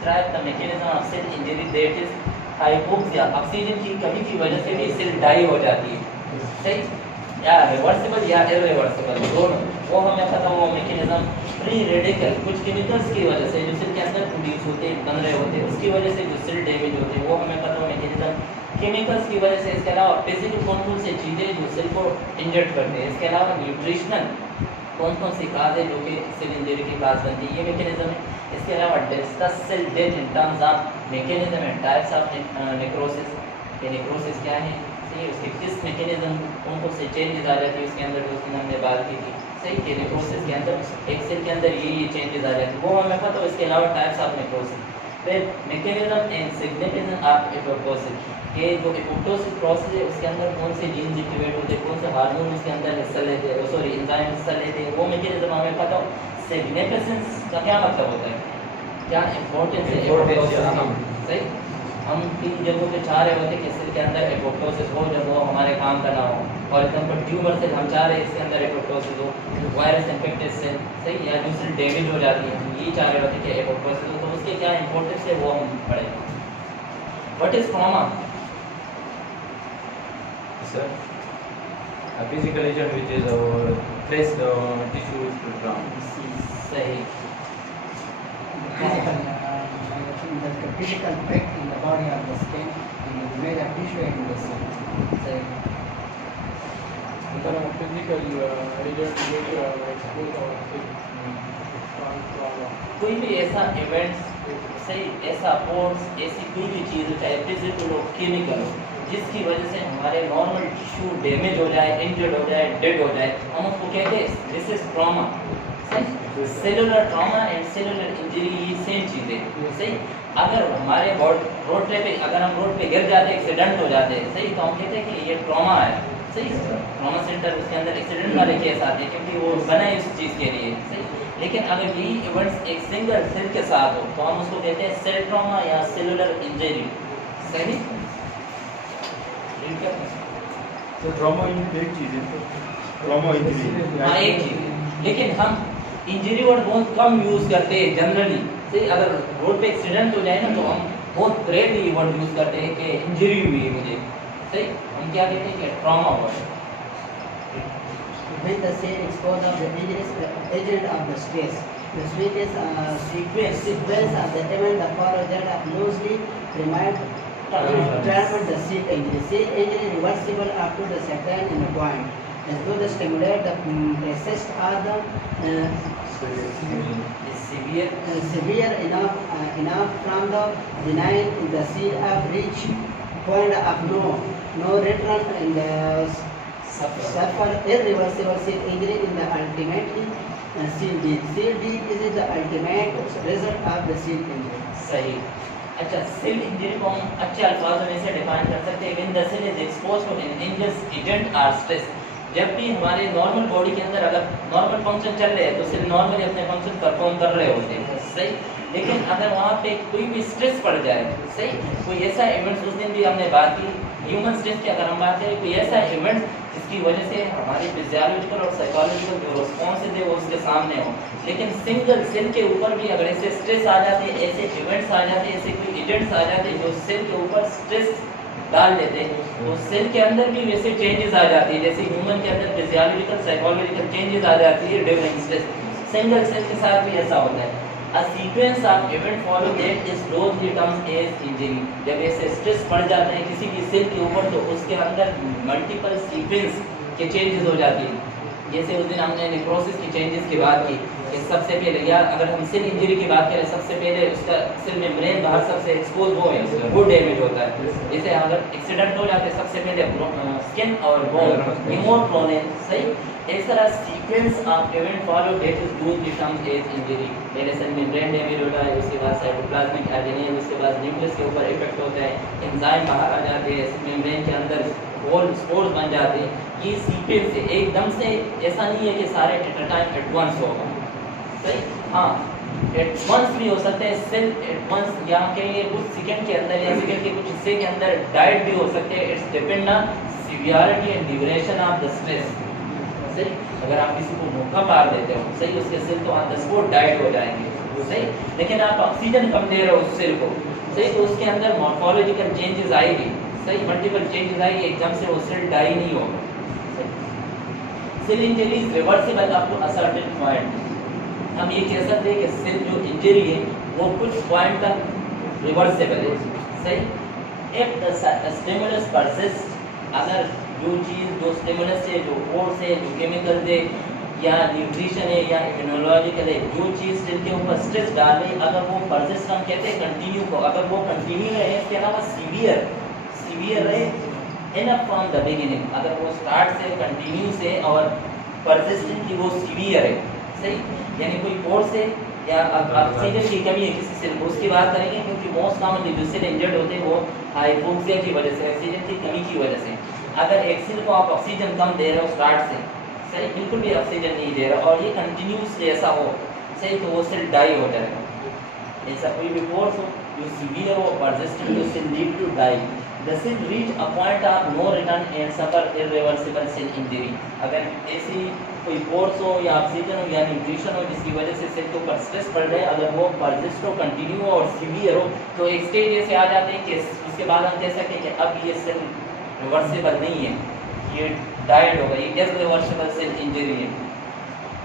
Describe the mechanism of cell injury that is hypoxia, oxygen की कमी की वजह से भी सेल डाई हो जाती है, सही या रिवर्सिबल या इरिवर्सिबल दोनों, वो हमें पता वो मैकेनिज्म फ्री रेडिकल कुछ केमिकल्स की वजह से जो सेल के अंदर प्रोड्यूस होते हैं बन रहे होते हैं उसकी वजह से जो सेल डैमेज होते हैं वो हमें पता वो मैकेनिज्म केमिकल्स की वजह से। इसके अलावा फिजिकल कौन कौन से चीज़ें जो सेल को इंजर्ड करते हैं, इसके अलावा न्यूट्रिशनल कौन कौन सी काज है जो कि सेल इंजरी की काज बनती है, ये मैकेनिज्म है। इसके अलावा discuss cell death in terms of mechanism and types of necrosis, ये नेक्रोसिस क्या है, सही उसके किस मैकेनिज्म कौन कौन से चेंजेस आ जाती है उसके अंदर, जो उसकी हमने बात की थी, सही कि नेक्रोसिस के अंदर एक सेल के अंदर ये चेंजेस आ जाती है वो हमें पता है। इसके अलावा टाइप्स ऑफ नेक्रोसिस, फिर mechanism and significance of apoptosis, कि जो एपोप्टोसिस प्रोसेस है उसके अंदर कौन से जीन्स एक्टिवेट होते हैं, कौन से हार्मोन उसके अंदर हिस्सा लेते हैं, सॉरी एंजाइम हिस्सा लेते हैं, वो मैकेनिज्म हमें पता हो। सिग्निफिकेंस का क्या मतलब होता है, क्या इंपॉर्टेंस है एपोप्टोसिस, सही हम तीन जगहों पे चाह रहे होते हैं कि सेल के अंदर एपोप्टोसिस हो जब वो हमारे काम का ना हो, फॉर एग्जांपल ट्यूमर सेल हम चाह रहे हैं इसके अंदर एपोप्टोसिस हो, वायरस इन्फेक्टेड सेल, सही या दूसरी डैमेज हो जाती है, हम ये चाह रहे होते हैं कि एपोप्टोसिस हो, तो उसके क्या इंपॉर्टेंस है वो हम पढ़ेंगे। What is trauma? Sir, a physical agent which is press the tissue to ground. सही the physical effect in the body of the skin and the major tissue in the cell. सही physical agent which expose our trauma. कोई भी ऐसा events, सही ऐसा force, ऐसी कोई भी चीज़ चाहे फिजिकल हो केमिकल हो जिसकी वजह से हमारे नॉर्मल टिश्यू डैमेज हो जाए, इंजर्ड हो जाए, डेड हो जाए, हम उसको कहते हैं दिस इज ट्रॉमा। सही cellular trauma and cellular injury ये सेम चीज़ें, सही अगर हमारे रोड पे अगर हम रोड पे गिर जाते एक्सीडेंट हो जाते हैं, सही तो हम कहते हैं कि ये ट्रॉमा है, सही ट्रॉमा सेंटर उसके अंदर एक्सीडेंट वाले केस आते हैं क्योंकि वो बना है इस चीज़ के लिए, सही। लेकिन अगर यही इवेंट्स एक सिंगल सेल के साथ हो तो हम उसको कहते हैं सेल ट्रॉमा या सेलुलर इंजरी, सही। तो ट्रॉमा एक चीज़ है, ट्रॉमा इंजरी हाँ एक चीज़ है, लेकिन हम इंजरी वर्ड बहुत कम यूज़ करते हैं जनरली, सही अगर रोड पे एक्सीडेंट हो जाए ना तो हम बहुत रेयरली वर्ड यूज़ करते हैं कि इंजरी हुई है मुझे, सही हम क्या कहते हैं कि trauma word. When the cell exposed of the injuries agent of the stress, the sequence of the event that follows that are loosely remind treatment the cell injury. Cell injury reversible up to the certain in the point. As though the stimulate the process are the severe enough from the benign in the cell of reach point of no return in the suffer irreversible cell injury in the ultimately cell death. Cell death is the ultimate result of the cell injury. सही। अच्छा cell injury को हम अच्छे अल्फाज में से define कर सकते हैं when the cell is exposed to an injurious agent और स्ट्रेस, जब भी हमारे नॉर्मल बॉडी के अंदर अगर नॉर्मल फंक्शन चल रहे हैं तो सेल नॉर्मली अपने फंक्शन परफॉर्म कर रहे होते हैं, सही। लेकिन अगर वहाँ पे कोई भी स्ट्रेस पड़ जाए, सही कोई ऐसा इवेंट्स उस दिन भी हमने बात की ह्यूमन स्ट्रेस की अगर हम बात करें कोई ऐसा इवेंट जिसकी वजह से हमारी फिजियोलॉजिकल और साइकोलॉजिकल जो रिस्पॉन्सेज है वो उसके सामने हो, लेकिन सिंगल सेल के ऊपर भी अगर ऐसे स्ट्रेस आ जाते हैं, ऐसे इवेंट्स आ जाते हैं, ऐसे कोई एजेंट्स आ जाते हैं जो सेल के ऊपर स्ट्रेस डाल देते हैं तो सेल के अंदर भी वैसे चेंजेस आ जाती है जैसे ह्यूमन के अंदर फिजियोलॉजिकल साइकोलॉजिकल चेंजेस आ जाती है ड्यूरिंग स्ट्रेस, सिंगल सेल के साथ भी ऐसा होता है। A sequence of event follow that is closely termed as injury. जब ऐसे स्ट्रेस पड़ जाते हैं किसी भी सेल के ऊपर तो उसके अंदर मल्टीपल सीक्वेंस के चेंजेस हो जाती है, जैसे उस दिन हमने नेक्रोसिस की चेंजेस की बात की कि सबसे पहले या अगर हम सेल इंजरी की बात करें सबसे पहले उसका सेल मेम्ब्रेन बाहर सबसे एक्सपोज हो है वो डैमेज होता है, जैसे अगर एक्सीडेंट हो जाते सबसे पहले स्किन और बोन इमोट प्रोन है, सही। इस तरह sequence of event follow that is loosely termed as injury, पहले सेल मेम्ब्रेन डैमेज होता है, उसके बाद साइटोप्लाज्मिक एडेनियम, उसके बाद न्यूक्लियस के ऊपर इफेक्ट होता है, एंजाइम बाहर आ जाते हैं, मेम्ब्रेन के अंदर होल स्पोर्स बन जाते हैं, ये सीक्वेंस है एकदम से ऐसा नहीं है कि सारे at a time at once होगा, सही। हाँ एट वंस भी हो सकते हैं, सेल एट वंस या कहेंगे कुछ सेकंड के अंदर या सेकंड के कुछ हिस्से के अंदर डाइट भी हो सकते हैं, it's depend on severity and duration of the stress, सही। अगर आप किसी को धोखा मार देते हो, सही उसके सेल तो ऑन द स्पॉट डाइट हो जाएंगे, सही, लेकिन आप ऑक्सीजन कम दे रहे हो उस सेल को, सही, तो उसके अंदर मॉर्फोलॉजिकल चेंजेस आएगी, सही, मल्टीपल चेंजेस आएगी, एकदम से वो सेल डाई नहीं होगा। Cell injury is reversible up to a certain point. हम ये कह सकते हैं कि सेल जो इंजरी है वो कुछ पॉइंट तक रिवर्सिबल है, सही। इफ द स्टिमुलस परसिस्ट, अगर जो चीज़ जो स्टिमुलस है, जो फोर्स है, जो केमिकल्स है या न्यूट्रिशन है या इम्यूनोलॉजिकल है, जो चीज़ सेल के ऊपर स्ट्रेस डाल रही, अगर वो परसिस्ट, हम कहते हैं कंटिन्यू को, अगर वो कंटिन्यू रहे, इसके अलावा सीवियर रहे इनफ फ्रॉम द बिगिनिंग, अगर वो स्टार्ट से कंटिन्यू से और परसिस्टेंटली वो सीवियर है, सही, यानी कोई फोर्स है या ऑक्सीजन की कमी है किसी सेल को, उसकी बात करेंगे, क्योंकि मोस्ट कॉमनली जो सेल इंजर्ड होते हैं वो हाइपोक्सिया की वजह से, ऑक्सीजन की कमी की वजह से। अगर एक सेल को आप ऑक्सीजन कम दे रहे हो स्टार्ट से, सही, बिल्कुल भी ऑक्सीजन नहीं दे रहा और ये कंटिन्यूसली ऐसा हो, सही, तो वो सेल डाई हो जाएगा। ऐसा कोई भी फोर्स हो जो सीवियर हो, परसिस्टेंट, तो cell lead to die. The cell reach a point of no return and suffer irreversible cell injury। अगर ऐसी कोई फोर्स हो या ऑक्सीजन हो या न्यूट्रिशन हो जिसकी वजह से सेल के ऊपर स्ट्रेस पड़ रहा है, अगर वो परसिस्ट हो, कंटिन्यू हो और सीवियर हो, तो एक स्टेज ऐसे आ जाते हैं कि उसके बाद हम कह सकते हैं कि अब ये सेल रिवर्सिबल नहीं है, ये डाइड होगा, ये इररिवर्सिबल सेल इंजरी है।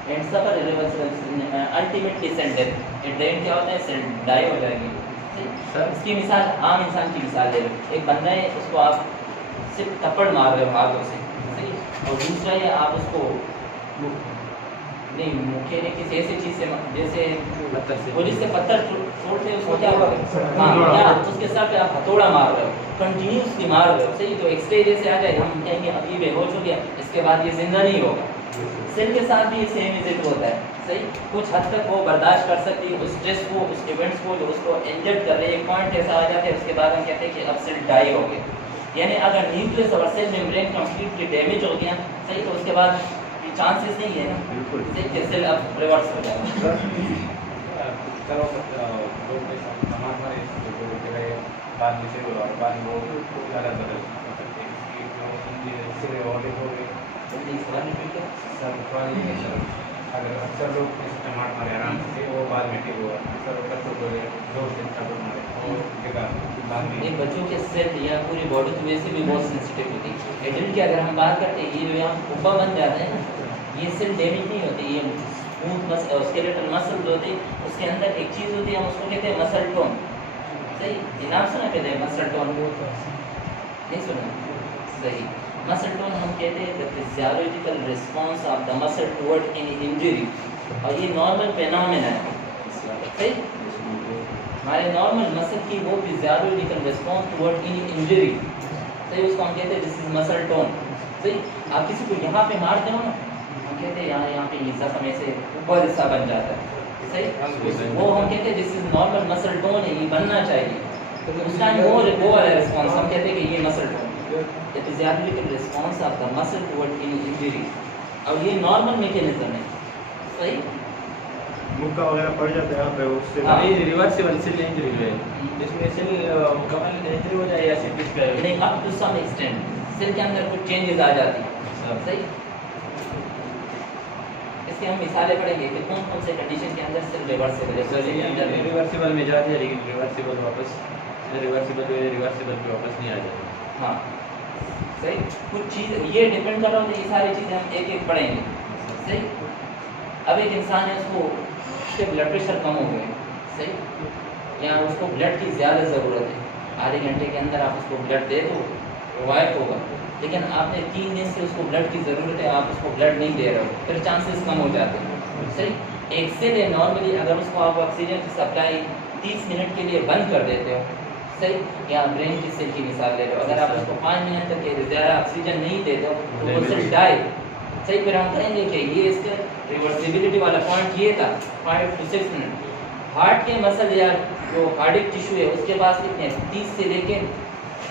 And suffer irreversible ultimately cell death, at the end क्या होता है, सेल डाई हो जाएगी। सर इसकी मिसाल आम इंसान की मिसाल ले लो, एक बंदा है, उसको आप सिर्फ थप्पड़ मार रहे हो हाथों से, सही, और दूसरा है आप उसको नहीं मुखे ने किसी ऐसी चीज़ से, जैसे पुलिस से पत्थर छोड़ते हैं, उसको क्या होगा, हाँ, या उसके सर पे आप हथौड़ा मार रहे हो, कंटिन्यूसली मार रहे हो, सही, तो एक स्टेज ऐसे आ जाए, हम कहेंगे अब ये बेहोश हो गया, इसके बाद ये जिंदा नहीं होगा। सेल के साथ भी सेम इफेक्ट होता है, सही, कुछ हद तक वो बर्दाश्त कर सकती है उस स्ट्रेस को, उस इवेंट्स को जो उसको इंजर्ड कर रहे हैं, एक पॉइंट ऐसा आ जाता है, उसके बाद हम कहते हैं कि अब सेल डाई हो गए, यानी अगर न्यूक्लियस और सेल मेम्ब्रेन कंप्लीटली डैमेज हो गया, सही, तो उसके बाद चांसेस नहीं है ना, बिल्कुल, सही, कि सेल अब रिवर्स हो जाएगा। चलो लोग हमारे बाद में से और बाद में वो अलग बदल सकते हैं, अगर अक्सर लोग टमाटर मारे आराम से, वो बाद में ठीक हुआ, अक्सर कट्टू बोले जोर से टमाटर मारे वो जगह बाद में। एक बच्चों के सेल या पूरी बॉडी की वैसे भी बहुत सेंसिटिव होती है। एडल्ट की अगर हम बात करते हैं, ये जो यहाँ पुप्पा बन जाता है ना, ये सेल डैमेज नहीं होती, ये स्मूथ मसल स्केलेटल मसल जो होती है, उसके अंदर एक चीज़ होती है, हम उसको कहते हैं मसल टोन, सही, ये नाम सुना कहते हैं मसल टोन, नहीं सुना, सही, मसल टोन हम कहते हैं the physiological response of the muscle toward any injury, और ये नॉर्मल फेनोमेना है, सही, हमारे नॉर्मल मसल की वो physiological response toward any injury, सही, उसको हम कहते हैं दिस इज मसल टोन, सही। आप किसी को यहाँ पे मारते हो ना, हम कहते हैं यहाँ पे हिस्सा समय से ऊपर हिस्सा बन जाता है, सही, वो हम कहते हैं this is normal muscle tone है, ये बनना चाहिए, तो उस टाइम वो वाला रिस्पांस हम कहते हैं कि ये muscle tone, the physiological response of the muscle toward any injury, और ये नॉर्मल मैकेनिज्म है, सही, मुक्का वगैरह पड़ जाता है यहाँ पे, उससे हाँ, ये रिवर्सिबल सेल इंजरी जो है, जिसमें सेल मुकम्मल इंजरी हो जाए या सिर्फ इस पे नहीं, up to some extent cell के अंदर कुछ चेंजेस आ जाती हैं, सही। इसके हम मिसालें पढ़ेंगे कि कौन कौन से कंडीशन के अंदर सेल रिवर्सिबल है, सर ये रिवर्सिबल में जाती है, लेकिन रिवर्सिबल वापस रिवर्सिबल पे वापस नहीं आ जाती, हाँ, सही, कुछ चीज़ ये डिपेंड कर रहा होता है, ये सारी चीज़ें हम एक एक पढ़ेंगे, सही। अब एक इंसान है, उसको उसके ब्लड प्रेशर कम हो गए, सही, या उसको ब्लड की ज़्यादा ज़रूरत है, आधे घंटे के अंदर आप उसको ब्लड दे दो, रिवाइव होगा, लेकिन आपने 3 दिन से उसको ब्लड की ज़रूरत है, आप उसको ब्लड नहीं दे रहे हो, फिर चांसेस कम हो जाते हैं, सही। एक सेल है नॉर्मली, अगर उसको आप ऑक्सीजन की सप्लाई 30 मिनट के लिए बंद कर देते हो, सही, या ब्रेन की सेल की मिसाल ले लो, अगर आप उसको 5 मिनट तक ज़्यादा ऑक्सीजन नहीं देते हो तो वो सेल डाई, सही। फिर हम कहेंगे कि ये इसका रिवर्सिबिलिटी वाला पॉइंट ये था 5 to 6 मिनट। हार्ट के मसल या जो हार्डिक टिश्यू है उसके पास कितने 30 से लेके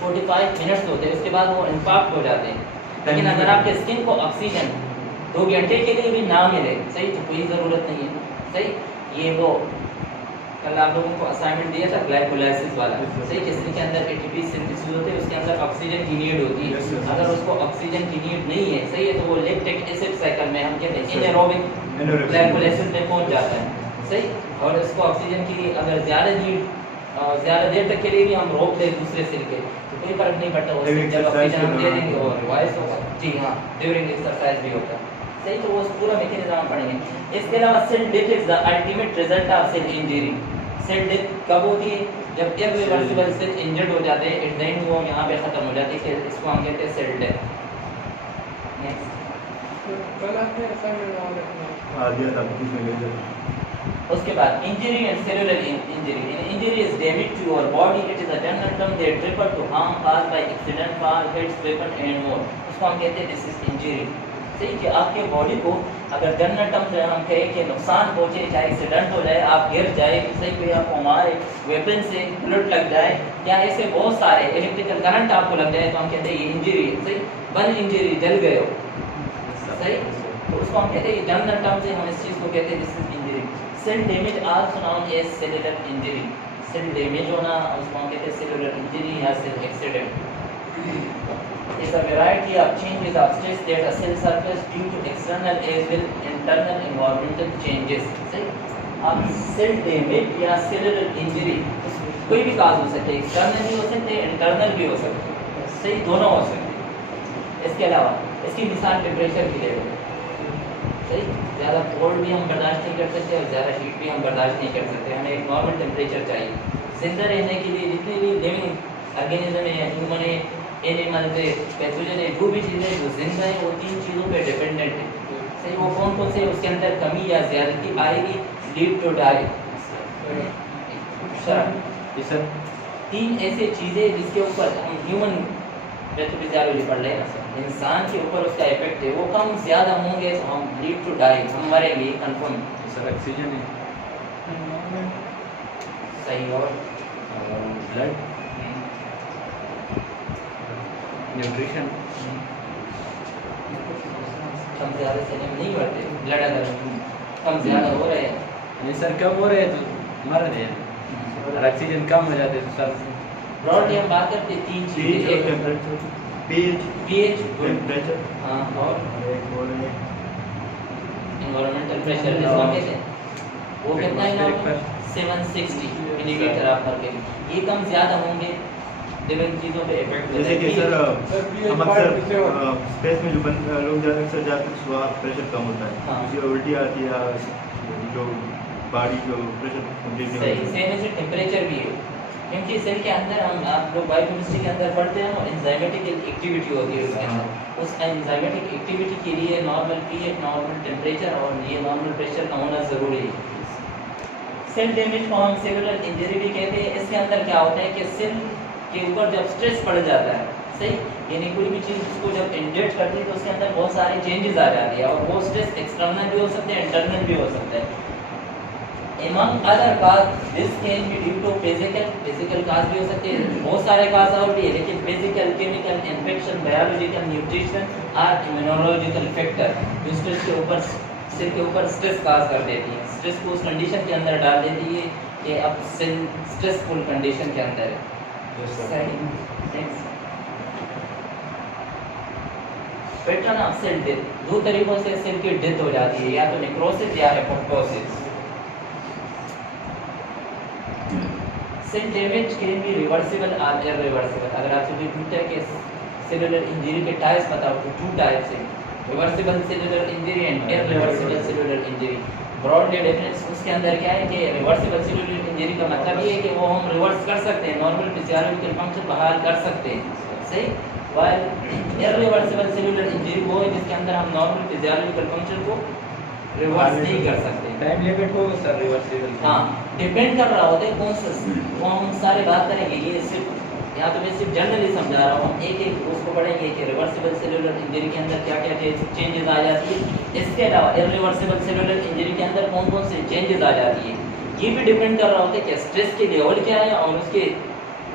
45 मिनट्स होते हैं, उसके बाद वो इंफाक्ट हो जाते हैं। लेकिन अगर आपके स्किन को ऑक्सीजन 2 घंटे के लिए भी ना मिले, सही, तो कोई ज़रूरत नहीं है, सही। ये वो कल आप लोगों को असाइनमेंट दिया था ग्लाइकोलाइसिस वाला, सही, जिसके के अंदर एटीपी सिंथेसिस होते हैं, उसके अंदर ऑक्सीजन की नीड होती है। अगर उसको ऑक्सीजन की नीड नहीं है, सही है, तो वो लैक्टिक एसिड साइकिल में हम कहते हैं एनारोबिक ग्लाइकोलाइसिस में पहुंच जाता है, सही। और इसको ऑक्सीजन की अगर ज़्यादा देर तक के लिए भी हम रोक दें दूसरे सेल के तो कोई फर्क नहीं पड़ता, वो During जब exercise ऑक्सीजन हम के दे दौरान देंगे और रिवाइज होगा। जी हाँ, ड्यूरिंग एक्सरसाइज भी होता है, सही। तो वो पूरा मैकेनिज्म हम पढ़ेंगे। इसके अलावा cell death is the ultimate result of cell injury. Cell death कब होती है? जब इर्रिवर्सिबल सेल इंजर्ड हो जाते हैं, एट द एंड वो यहाँ पे ख़त्म हो जाती है, इसको हम कहते हैं सेल डेथ। नेक्स्ट कल आपने असाइनमेंट और रखना आ गया था कुछ नहीं। उसके बाद injury and cellular injury. Injury is damage to your body, it is a general term that refer to harm caused by accident, fall, hits, weapon and more. उसको हम कहते हैं दिस इज इंजरी, सही। कि आपके बॉडी को अगर general term से हम कहें कि नुकसान पहुंचे, चाहे एक्सीडेंट हो जाए, आप गिर जाए, सही, कोई आपको मारे, वेपन से बुलेट लग जाए, या ऐसे बहुत सारे इलेक्ट्रिकल करंट आपको लग जाए, तो हम कहते हैं ये इंजरी है, सही। बर्न इंजरी, जल गए हो, सही, तो उसको हम कहते हैं जनरल टर्म से हम इस चीज़ को कहते हैं this is injury. Cell damage also known as cellular injury. Cell damage होना उसको हम कहते हैं सेलुलर इंजरी या cell accident. is a variety of changes of stress that a cell suffers due to external as well internal environmental changes। सही। अब cell damage या cellular injury कोई भी काज हो सकते हैं, एक्सटर्नल भी हो सकते हैं, इंटरनल भी हो सकते हैं, सही, दोनों हो सकते हैं। इसके अलावा इसकी मिसाल टेम्परेचर की ले लो, सही। ज़्यादा कोल्ड भी हम बर्दाश्त नहीं कर सकते और ज़्यादा हीट भी हम बर्दाश्त नहीं कर सकते, हमें एक नॉर्मल टेम्परेचर चाहिए। जिंदा रहने के लिए जितने भी लिविंग ऑर्गेनिज्म है, ह्यूमन है, एनिमल है, पैथोजन है, जो भी चीज़ें जो जिंदा है वो 3 चीज़ों पे डिपेंडेंट है, सही। वो कौन कौन से उसके अंदर कमी या ज़्यादती आएगी, लीड टू डाई। सर 3 ऐसे चीज़ें जिसके ऊपर हम ह्यूमन पैथोफिजियोलॉजी पढ़ रहे हैं, इंसान के ऊपर उसका इफेक्ट है, वो कम ज़्यादा होंगे तो हम लीड टू डाई, हम मरेंगे, कंफर्म। सर ऑक्सीजन है, सही। और ब्लड, न्यूट्रिशन, कम ज़्यादा से नहीं बढ़ते, ब्लड अगर कम ज़्यादा हो रहे हैं, नहीं सर कम हो रहे हैं तो मर रहे हैं, और ऑक्सीजन कम हो जाते हैं तो सर ब्रॉडली हम बात करते हैं 3 चीज़ें, एक पीएच, टेम्परेचर, हाँ, और एक और है एनवायरमेंटल प्रेशर जिसको हम कहते हैं, वो कितना है नॉर्मल 760 मिलीमीटर ऑफ मर्क्यूरी। ये कम ज़्यादा होंगे, लिविंग चीज़ों पे इफेक्ट होता जैसे है। कि सर सर पीएच हम पार्ट अक्सर किसे होता है? स्पेस में जो लोग अक्सर जाते हैं वहाँ प्रेशर कम होता है, हाँ। किसी को उल्टी आती है या जो बॉडी जो प्रेशर कंप्लीट नहीं सही। होता। सेम ऐसे टेम्परेचर भी है, क्योंकि सेल के अंदर हम आप लोग बायोकेमिस्ट्री के अंदर पढ़ते हैं और एंजाइमेटिक एक्टिविटी होती है उसके अंदर। उस एंजाइमेटिक एक्टिविटी के लिए नॉर्मल पीएच, नॉर्मल टेम्परेचर और ये नॉर्मल प्रेशर का होना ज़रूरी है। सेल डैमेज को हम सेलुलर इंजरी भी कहते हैं। इसके अंदर क्या होता है कि सेल के ऊपर जब स्ट्रेस पड़ जाता है, सही, यानी कोई भी चीज़ उसको जब इंजेक्ट करती है तो उसके अंदर बहुत सारे चेंजेस आ जाती है, और वो स्ट्रेस एक्सटर्नल भी हो सकते हैं, इंटरनल भी हो सकता है। Among other cause, this can be due to physical cause भी हो सकते हैं, बहुत सारे cause और भी है, लेकिन physical, chemical, infection, biological, nutrition और immunological factor जो स्ट्रेस के ऊपर सेल के ऊपर स्ट्रेस काज कर देती है, स्ट्रेस को उस कंडीशन के अंदर डाल देती है कि अब सेल स्ट्रेसफुल कंडीशन के अंदर है। सही। Next, pattern of cell death. 2 तरीकों से सेल की डेथ हो जाती है, या तो नेक्रोसिस या apoptosis. Cell damage can be reversible और इरिवर्सिबल। अगर आपसे कोई पूछे कि सेलुलर इंजरी के टाइप्स बताओ तो 2 टाइप्स हैं, reversible cellular injury and irreversible cellular injury. Broadly difference उसके अंदर क्या है कि रिवर्सिबल सेलुलर इंजरी का मतलब ये है कि वो हम रिवर्स कर सकते हैं, नॉर्मल फिजियोलॉजिकल फंक्शन बहाल कर सकते हैं, सही। वाइल इरिवर्सिबल सेलुलर इंजरी वो है जिसके अंदर हम नॉर्मल फिजियोलॉजिकल फंक्शन को रिवर्स नहीं कर सकते। टाइम लिमिट होगा सर रिवर्सिबल? हाँ, डिपेंड कर रहा होता है कौन सा, वो हम सारे बात करेंगे। ये सिर्फ यहाँ तो मैं सिर्फ जनरली समझा रहा हूँ, एक एक उसको पढ़ेंगे कि रिवर्सिबल सेलुलर इंजरी के अंदर क्या क्या चेंजेस आ जाती है। इसके अलावा इरिवर्सिबल सेलुलर इंजरी के अंदर कौन कौन से चेंजेस आ जाती है, ये भी डिपेंड कर रहा होता है कि स्ट्रेस की लेवल क्या है और उसके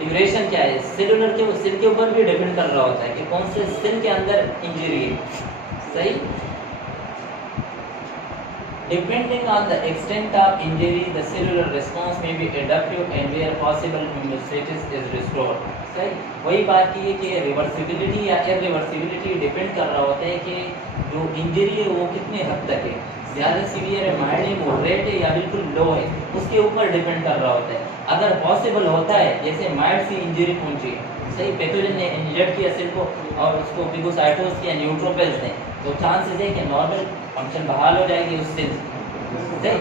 ड्यूरेशन क्या है। सेलुलर के सेल के ऊपर भी डिपेंड कर रहा होता है कि कौन से सेल के अंदर इंजरी है, सही। Depending on the extent of injury, the cellular response may be adaptive and where possible homeostasis is restored। सही, वही बात की है कि रिवर्सिबिलिटी या इरिवर्सिबिलिटी डिपेंड कर रहा होता है कि जो इंजरी है वो कितने हद तक है, ज़्यादा सीवियर है, माइल्ड है, मॉडरेट है या बिल्कुल लो है, उसके ऊपर डिपेंड कर रहा होता है। अगर पॉसिबल होता है जैसे माइल्ड सी इंजरी पहुंची, सही पैथोजन ने इंजर्ड किया सेल को और उसको पिगोसाइटोसिस या न्यूट्रोफिल्स ने, तो चांसेस है कि नॉर्मल फंक्शन बहाल हो जाएगी उस सेल से।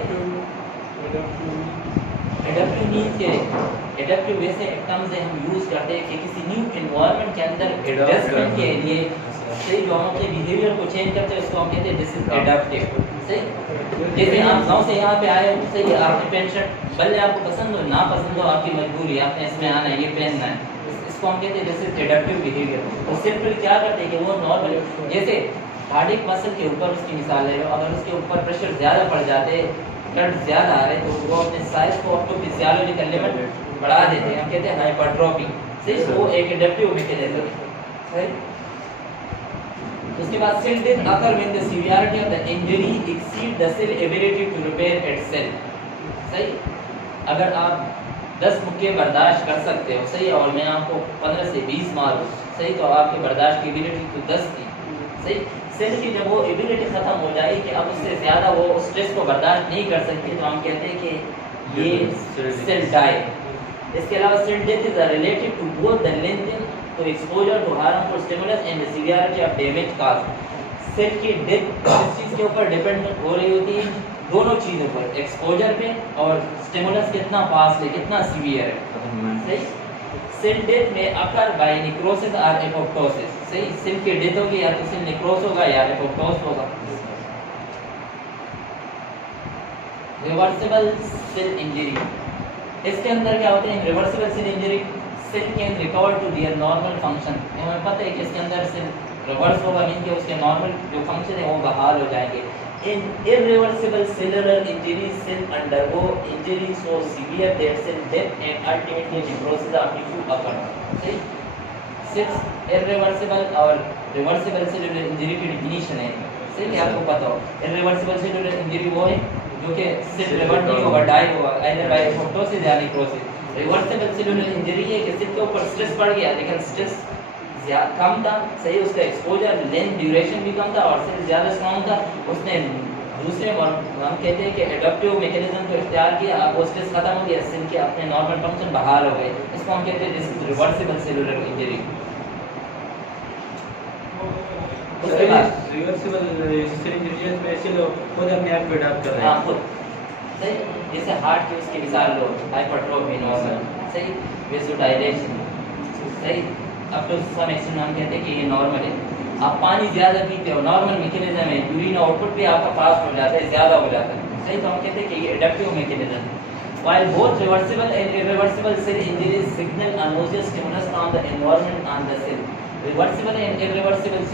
एडेप्टिव मीन्स के एडेप्टिव वैसे टर्म्स है हम यूज़ करते हैं कि किसी न्यू एनवायरनमेंट के अंदर एडजस्टमेंट के लिए, सही, जो हम अपने बिहेवियर को चेंज करते हैं उसको हम कहते हैं दिस इज एडेप्टिव। सही, जैसे आप गांव से यहाँ पे आए हो, सही, आपने पेंट शर्ट भले आपको पसंद हो ना पसंद हो, आपकी मजबूरी, आपने इसमें आना है, ये पहनना है, इसको हम कहते हैं दिस इज एडेप्टिव बिहेवियर। तो सिंपली क्या करते हैं कि वो नॉर्मल, जैसे कार्डिक मसल के ऊपर उसकी मिसाल ले लो, अगर उसके ऊपर प्रेशर ज़्यादा पड़ जाते, ब्लड ज़्यादा आ रहे, तो वो अपने साइज को अप टू फिजियोलॉजिकल लेवल बढ़ा देते हैं, हम कहते हैं हाइपरट्रॉफी। सही, वो एक एडेप्टिव मैकेनिज्म है। उसके बाद cell death occur when the severity of the injury exceed the cell ability to repair itself. सही, अगर आप 10 मुक्के बर्दाश्त कर सकते हो, सही, और मैं आपको 15 से 20 मारूं, सही, तो आपकी बर्दाश्त की एबिलिटी तो 10 थी। सही, सेल की जब वो एबिलिटी खत्म हो जाए कि अब उससे ज़्यादा वो स्ट्रेस को बर्दाश्त नहीं कर सकती, तो हम कहते हैं कि ये सेल डाई। इसके अलावा cell death is related to both the length to exposure to harmful stimulus and the severity of damage cause. Cell की डेथ किस चीज़ के ऊपर डिपेंड हो रही होती है? दोनों चीज़ों पर, एक्सपोजर पे और स्टिमुलस कितना पास है, कितना सीवियर है। सही, सेल डेथ में अकर बाय नेक्रोसिस और एपोप्टोसिस। सही, सेल की डेथ होगी या तो सेल नेक्रोस होगा या एपोप्टोस होगा। रिवर्सिबल सेल इंजरी, इसके अंदर क्या होते हैं? Reversible cell injury, cell can recover to their normal function. हमें पता है कि इसके अंदर सेल रिवर्स होगा, मीन कि उसके नॉर्मल जो फंक्शन है वो बहाल हो जाएंगे। In irreversible cellular injury cell undergo injury so severe that cell death and ultimately necrosis of tissue occur. सही, सिर्फ इरिवर्सिबल और रिवर्सिबल सेलुलर इंजरी की डिफिनीशन है, सही, आपको पता हो। इरिवर्सिबल सेलुलर इंजरी वो है जो कि सिर्फ रिवर्ट नहीं होगा, डाई होगा, आइदर बाय एपोप्टोसिस या नेक्रोसिस। रिवर्सिबल सेलुलर इंजरी है कि सेल के ऊपर स्ट्रेस पड़ गया, लेकिन स्ट्रेस कम था, सही, उसका एक्सपोजर लेंथ ड्यूरेशन भी कम था और सेल ज़्यादा स्ट्रॉन्ग था, उसने दूसरे हम कहते हैं कि एडप्टिव मैकेनिज्म को इख्तियार किया, अब वो स्ट्रेस खत्म हो गया, सेल के अपने नॉर्मल फंक्शन बहाल हो गए, इसको हम कहते हैं this is reversible cellular injury. उसके बाद रिवर्सिबल सेल इंजरी में ऐसे लोग खुद अपने आप को अडॉप्ट कर रहे हैं। हाँ, खुद, सही, जैसे हार्ट की उसकी मिसाल लो, हाइपरट्रोफी नॉर्मल, सही, वेसोडाइलेशन, सही, अब तो सम एक्सटेंट हम कहते हैं कि ये नॉर्मल है। आप पानी ज़्यादा पीते हो, नॉर्मल मैकेनिज्म है, यूरिन आउटपुट भी आपका फास्ट हो जाता है, ज़्यादा हो जाता है, सही, तो हम कहते हैं कि ये एडप्टिव मैकेनिज्म है। While both reversible and irreversible cell injuries signal a nausea stimulus from the environment on the cell. Reversible and irreversible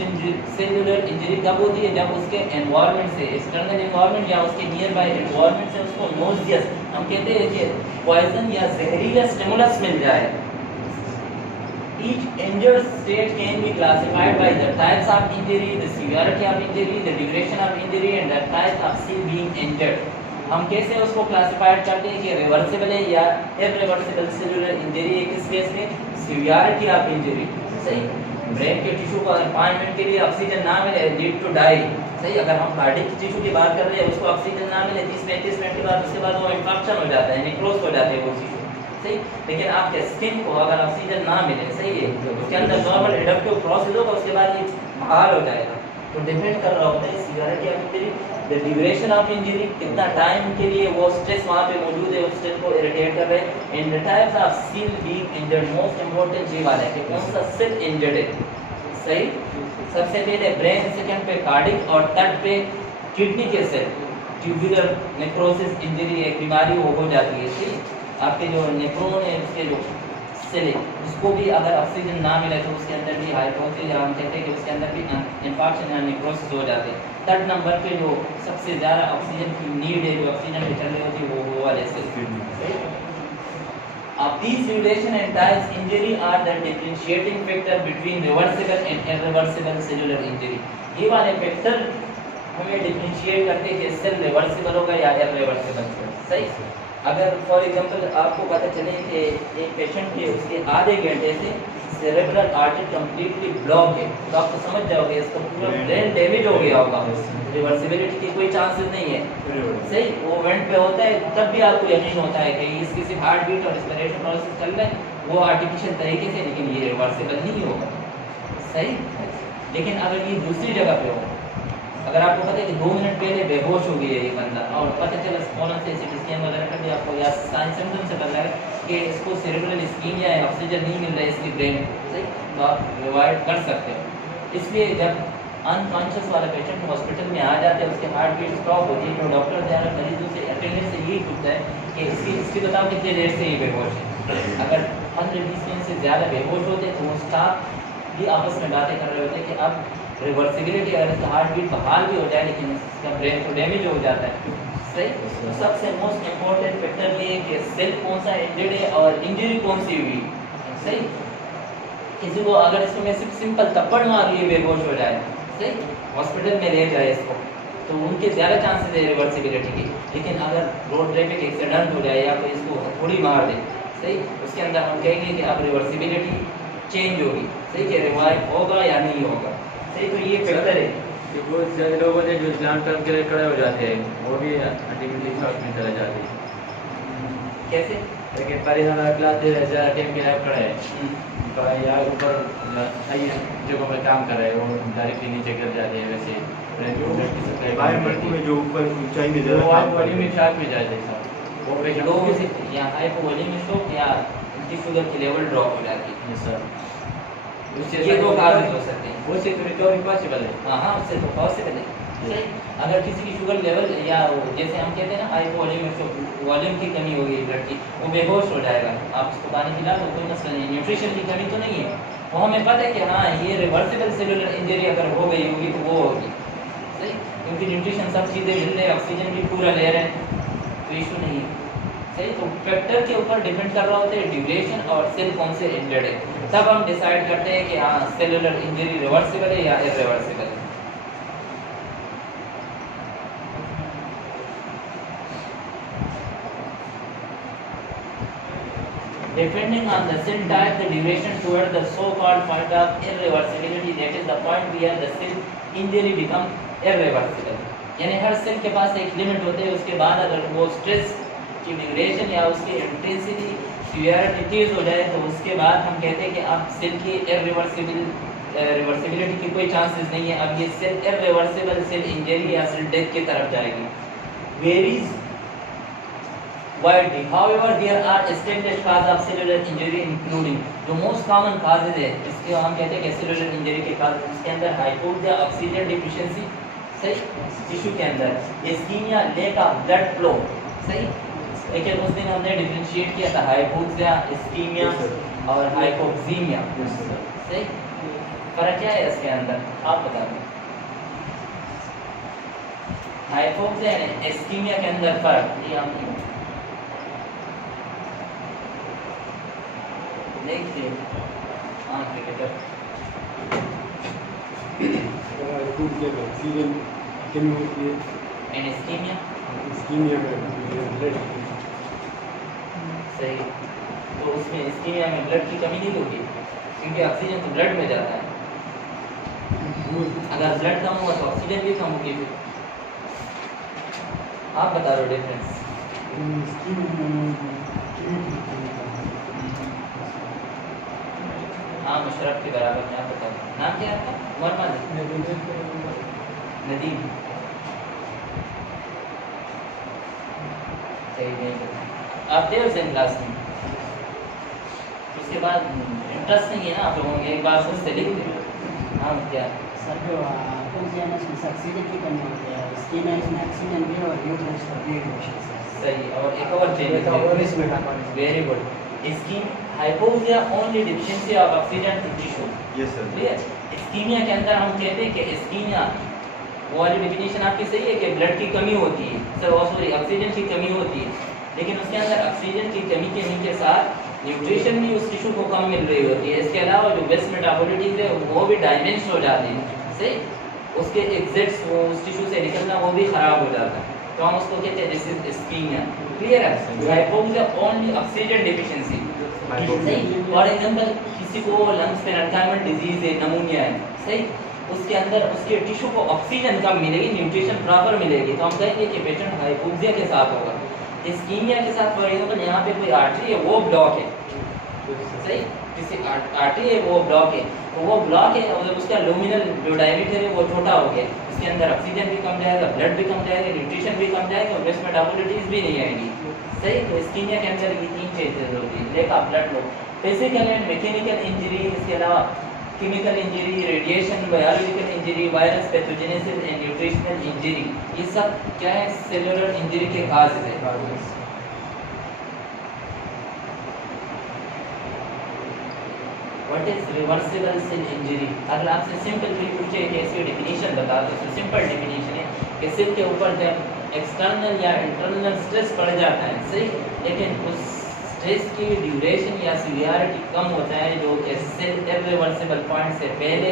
cellular injury कब होती है? जब उसके एनवायरनमेंट से, एक्सटर्नल एनवायरनमेंट या उसके नियर बाय एनवायरनमेंट से उसको नोजियस, हम कहते हैं कि पॉइजन या जहरीला स्टिमुलस मिल जाए। Each injured state can be classified by the types of injury, the severity of injury, the duration of injury and the type of cell being injured. हम कैसे उसको क्लासिफाइड करते हैं कि रिवर्सिबल है या इरिवर्सिबल सेलुलर इंजरी है? किस केस में? सीवियरिटी ऑफ इंजरी, सही, ब्रेन के टिश्यू को अगर 5 मिनट के लिए ऑक्सीजन ना मिले, लीड टू डाई, सही, अगर हम कार्डिक टिश्यू की बात कर रहे हैं, उसको ऑक्सीजन ना मिले 30-35 मिनट के बाद, उसके बाद वो इन्फेक्शन हो जाता है, नेक्रोस हो जाते हैं वो टिश्यू, सही। लेकिन आपके स्किन को अगर ऑक्सीजन ना मिले, सही है, उसके अंदर नॉर्मल एडप्टिव प्रोसेस होगा, उसके बाद ये बहाल हो जाएगा। तो डिपेंड कर रहा होता है severity of injury, the duration of injury, कितना टाइम के लिए वो स्ट्रेस वहाँ पे मौजूद है, उस स्ट्रेस को इरिटेट कर रहे हैं, and the types of cell being injured. Most important ये वाला है कि कौन सा सेल इंजर्ड है, सही। सबसे पहले ब्रेन, सेकंड पे कार्डिक और थर्ड पे किडनी के सेल। ट्यूबुलर नेक्रोसिस इंजरी एक बीमारी हो जाती है, ठीक, आपके जो नेफ्रॉन है उसके जो सेल है उसको भी अगर ऑक्सीजन ना मिले तो उसके अंदर भी हाइपोक्सिया, या हम कहते हैं कि उसके अंदर भी इन्फेक्शन या नेक्रोसिस हो जाते हैं। थर्ड नंबर पे जो सबसे ज़्यादा ऑक्सीजन की नीड है, जो ऑक्सीजन पे चल रही होती है, वो वाले cell. Of these duration and types, injury are the differentiating factor between reversible and irreversible cellular injury. ये वाले फैक्टर हमें डिफरेंशिएट करते हैं कि सेल रिवर्सिबल होगा या इरिवर्सिबल, सही। अगर फॉर एग्जांपल आपको पता चले कि एक पेशेंट के उसके आधे घंटे से सेरेब्रल आर्टरी कंप्लीटली ब्लॉक है, तो आप तो समझ जाओगे इसका पूरा ब्रेन डैमेज हो गया होगा, रिवर्सिबिलिटी की कोई चांसेस नहीं है। सही, वो वेंट पे होता है तब भी आपको यकीन होता है कि इसकी सिर्फ हार्ट बीट और रेस्पिरेशन प्रोसेस चल रहा है, वो आर्टिफिशियल तरीके से, लेकिन ये रिवर्सिबल नहीं होगा। सही, लेकिन अगर ये दूसरी जगह पे हो, अगर आपको पता है कि 2 मिनट पहले बेहोश हो गया ये बंदा और पता चला कौन से सिटी स्कैन वगैरह कर दिया आपको, या साइंस सिम्टम से पता लगा कि इसको सेरेब्रल इस्कीमिया है, ऑक्सीजन नहीं मिल रहा है इसकी ब्रेन को, सही, तो आप रिवाइव कर सकते हो। इसलिए जब अनकॉन्शियस वाला पेशेंट हॉस्पिटल में आ जाता है, उसके हार्ट बीट स्टॉप होती है, तो डॉक्टर ज़्यादा मरीजों से अटेंडेंस से यही पूछता है कि इसकी बताओ कितनी देर से ये बेहोश है। अगर 15-20 मिनट से ज़्यादा बेहोश होते हैं तो वो स्टाफ भी आपस में बातें कर रहे होते हैं कि अब रिवर्सिबिलिटी, अगर इसका हार्ट बीट बहाल भी हो जाए लेकिन इसका ब्रेन तो डैमेज हो जाता है। सही, तो सबसे मोस्ट इम्पोर्टेंट फैक्टर ये है कि सेल कौन सा इंजर्ड है और इंजरी कौन सी हुई। सही, किसी को अगर इसको मैं सिर्फ सिंपल थप्पड़ मार लिए बेहोश हो जाए, सही, हॉस्पिटल में ले जाए इसको, तो उनके ज़्यादा चांसेस है रिवर्सिबिलिटी के। लेकिन अगर रोड ट्रैफिक एक्सीडेंट हो जाए या कोई इसको थोड़ी मार दे, सही, उसके अंदर हम कहेंगे कि अब रिवर्सिबिलिटी चेंज होगी, सही, कि रिवाइव होगा या नहीं होगा। सही, तो ये फैक्टर है कि बहुत ज़्यादा लोग होते हैं जो लॉन्ग टर्म के लिए खड़े हो जाते हैं, वो भी आर्टिफिशियल शॉक में चले जाते हैं। कैसे? लेकिन परिणाम क्लास ज़्यादा टाइम के लिए खड़े हैं, तो या ऊपर सही जगहों पर काम कर रहे हैं, वो डायरेक्टली नीचे गिर जाते हैं, वैसे ब्रेन को ब्लड की सप्लाई वायुमंडल में जो ऊपर ऊंचाई में ज़्यादा काम कर रहे वॉल्यूमिक हैं। शॉक में जाते हैं वो पेशेंट लोगों से या हाइपोवोलेमिक शॉक या उनकी शुगर की लेवल ड्रॉप हो जाती है। सर ये दो काजेज हो सकते हैं। उससे तो रिकवरी पॉसिबल है। हाँ, उससे तो पॉसिबल है। सही, अगर किसी की शुगर लेवल या जैसे हम कहते हैं ना हाइपोवोलेमिक शॉक, वॉल्यूम की कमी होगी ब्लड की, वो बेहोश हो जाएगा, आप उसको पानी पिला दो कोई मसला नहीं, न्यूट्रिशन की कमी तो नहीं है, वो हमें पता है कि हाँ ये रिवर्सिबल सेलुलर इंजरी अगर हो गई होगी तो वो होगी। सही, क्योंकि न्यूट्रिशन सब चीज़ें मिल रही है, ऑक्सीजन भी पूरा ले रहे हैं, तो इशू नहीं है। सही, तो फैक्टर के ऊपर डिपेंड कर रहा होता है ड्यूरेशन और सेल कौन से इंजर्ड है, तब हम डिसाइड करते हैं कि हाँ सेलुलर इंजरी रिवर्सिबल है या इरिवर्सिबल है। Depending on the cell type, the duration toward the so-called point of irreversibility, that is the point where the cell injury become irreversible. यानी हर सेल के पास एक लिमिट होती है, उसके बाद अगर वो स्ट्रेस की ड्यूरेशन या उसकी इंटेंसिटी सीवियरिटी तेज हो जाए तो उसके बाद हम कहते हैं कि अब सेल की रिवर्सिबिलिटी की कोई चांसेस नहीं है, अब ये सेल इरिवर्सिबल सेल इंजरी या सेल डेथ की तरफ जाएगी। Varies widely, however there are established causes of cellular injury including जो मोस्ट कॉमन causes है इसके हम कहते हैं कि सेलुलर इंजरी के causes, इसके अंदर हाइपोक्सिया, ऑक्सीजन डिफिशिएंसी, सही, टिश्यू के अंदर ischemia, lack of blood flow, सही। लेकिन उस दिन हमने डिफरेंशिएट किया था हाइपोक्सिया, इस्कीमिया और हाइपोक्सीमिया, सही। फर्क क्या है इसके अंदर आप बता दो। हाइपोक्सिया और इस्कीमिया के अंदर फर्क ये हम देखिए। हाँ, क्रिकेटर दूध के ऑक्सीजन कमी होती है, एंड इस्कीमिया, इस्कीमिया में ब्लड सही, तो उसमें इस्कीमिया में ब्लड की कमी नहीं होगी क्योंकि ऑक्सीजन तो ब्लड में जाता है, अगर ब्लड कम हुआ तो ऑक्सीजन भी कम होगी। फिर आप बता रहे हो डिफरेंस। हाँ, मुशरफ के बराबर में आप बताओ। नाम क्या है आपका? मोहम्मद नदीम, सही नहीं। आप थे उस क्लास में, उसके बाद इंटरेस्ट नहीं है ना आप लोगों के, एक बार खुद से लिख दे। हाँ क्या सर, जो हाइपोक्सिया में ऑक्सीजन की कमी होती है, इस्कीमिया में ऑक्सीजन भी और न्यूट्रिएंट्स का डिफिशिएंसी है। सही, और एक और change, very good. Scheme hypoxia only deficiency of oxygen to tissue, yes sir. Clear. Ischemia के अंदर हम कहते हैं कि इस्कीमिया वो वाली डेफिनेशन आपकी सही है कि ब्लड की कमी होती है, सर सॉरी ऑक्सीजन की कमी होती है, लेकिन उसके अंदर ऑक्सीजन की कमी के साथ न्यूट्रिशन भी उस टिश्यू को कम मिल रही होती है। इसके अलावा जो बेस्ट मेटाबॉलिटीज है वो भी डायमेंस हो जाती है, सही, उसके एग्जिट्स वो उस टिश्यू से निकलना वो भी ख़राब हो जाता है, तो हम उसको कहते हैं दिस इज इस्कीमिया। क्लियर है? Hypoxia only oxygen deficiency. सही। फॉर एग्जांपल किसी को लंग्स में अनकॉमन डिजीज है, नमूनिया है, सही, उसके अंदर उसके टिश्यू को ऑक्सीजन कम मिलेगी, न्यूट्रिशन प्रॉपर मिलेगी, तो हम कहेंगे कि पेशेंट हाइपोक्सिया के साथ होगा। इस्कीमिया के साथ फॉर एग्जांपल यहाँ पे कोई आर्टरी है वो ब्लॉक है, सही, किसी आर्टरी है वो ब्लॉक है, तो वो ब्लॉक है और उसका लुमिनल जो डायमीटर है वो छोटा हो गया, इसके अंदर ऑक्सीजन भी कम जाएगा, ब्लड भी कम जाएगा, न्यूट्रिशन भी कम जाएगा और इसमें डायबिटीज भी नहीं आएगी, सही। तो इस्कीमिया के अंदर ये 3 चीजें होती है, lack of blood flow, physical and mechanical injury, इसके अलावा chemical injury, radiation, biological injury, virus pathogenesis and nutritional injury, ये सब क्या है सेलुलर इंजरी के काजेज है। What is reversible cell injury? अगर आपसे सिंपल भी पूछे कि इसकी डेफिनेशन बता दो तो सिंपल डेफिनेशन है कि सेल के ऊपर जब एक्सटर्नल या इंटरनल स्ट्रेस पड़ जाता है, सही, लेकिन उस स्ट्रेस की ड्यूरेशन या सीवियरिटी कम होता है, जो कि सेल इरिवर्सिबल पॉइंट से पहले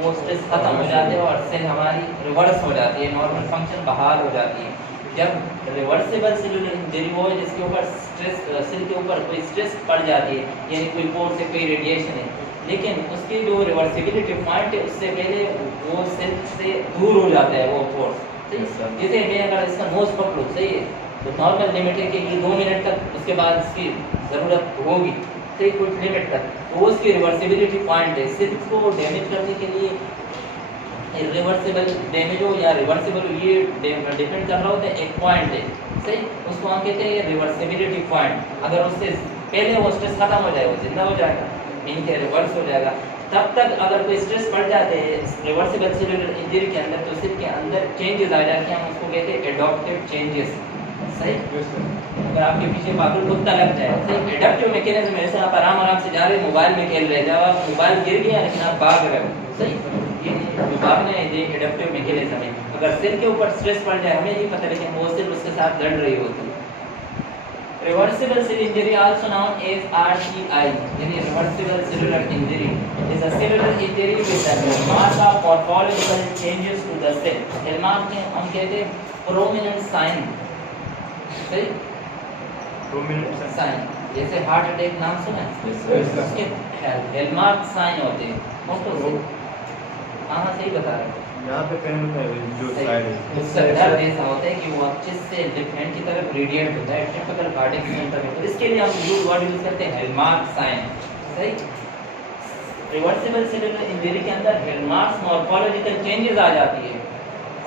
वो स्ट्रेस खत्म हो जाते हैं और सेल हमारी रिवर्स हो जाती है, नॉर्मल फंक्शन बहाल हो जाती है। जब रिवर्सिबल सेलुलर इंजरी हो जिसके ऊपर स्ट्रेस, सेल के ऊपर कोई स्ट्रेस पड़ जाती है, यानी कोई फोर्स से कोई रेडिएशन है, लेकिन उसकी जो रिवर्सिबिलिटी पॉइंट है उससे पहले वो सेल से दूर हो जाता है वो फोर्स, जैसे मैं अगर इसका नोज पकड़ूँ, सही है, तो नॉर्मल लिमिट है कि ये 2 मिनट तक, उसके बाद इसकी ज़रूरत होगी, सही, कुछ लिमिट तक, तो वो उसकी रिवर्सिबिलिटी पॉइंट है। सेल को डैमेज करने के लिए इरिवर्सिबल डैमेज हो या रिवर्सिबल, ये डिपेंड कर रहा होता है एक पॉइंट है, सही, उसको हम कहते हैं रिवर्सिबिलिटी पॉइंट। अगर उससे पहले वो स्ट्रेस खत्म हो जाए, वो जिंदा हो जाएगा, मीन के रिवर्स हो जाएगा। तब तक अगर कोई स्ट्रेस पड़ जाते हैं रिवर्सिबल सेलुलर इंजरी के अंदर, तो सेल के अंदर चेंजेस आ जाते हैं, हम उसको कहते हैं एडॉप्टिव चेंजेस, सही। अगर आपके पीछे पागल कुत्ता लग जाए, सही, एडॉप्टिव मैकेनिज्म ऐसे आप आराम से जा रहे हैं, मोबाइल में खेल रहे हैं, जब आप मोबाइल गिर गया लेकिन आप भाग रहे हो, सही, ये भागने है एडॉप्टिव मैकेनिज्म है। अगर सेल के ऊपर स्ट्रेस पड़ जाए, हमें नहीं पता लेकिन वो सेल उसके साथ लड़ रही होती है। Reversible cell injury, also known as RCI, यानी reversible cellular injury, is a cellular injury with a hallmark of pathological changes to the cell. hallmark में हम कहते हैं prominent sign, सही, prominent sign, जैसे हार्ट अटैक नाम सुना है, उसके hallmark sign होते हैं, हाँ सही बता रहे हैं। यहाँ पे पेन होता है जो साइड है, उसका दर्द ऐसा होता है कि वो अच्छे से डिफरेंट की तरफ ग्रेडियंट होता है, टिपिकल कार्डियक सेंटर में, तो इसके लिए हम यूज वर्ड यूज करते हैं हॉलमार्क साइन, सही। रिवर्सिबल सेलुलर इंजरी के अंदर हॉलमार्क्स मॉर्फोलॉजिकल चेंजेस आ जाती है,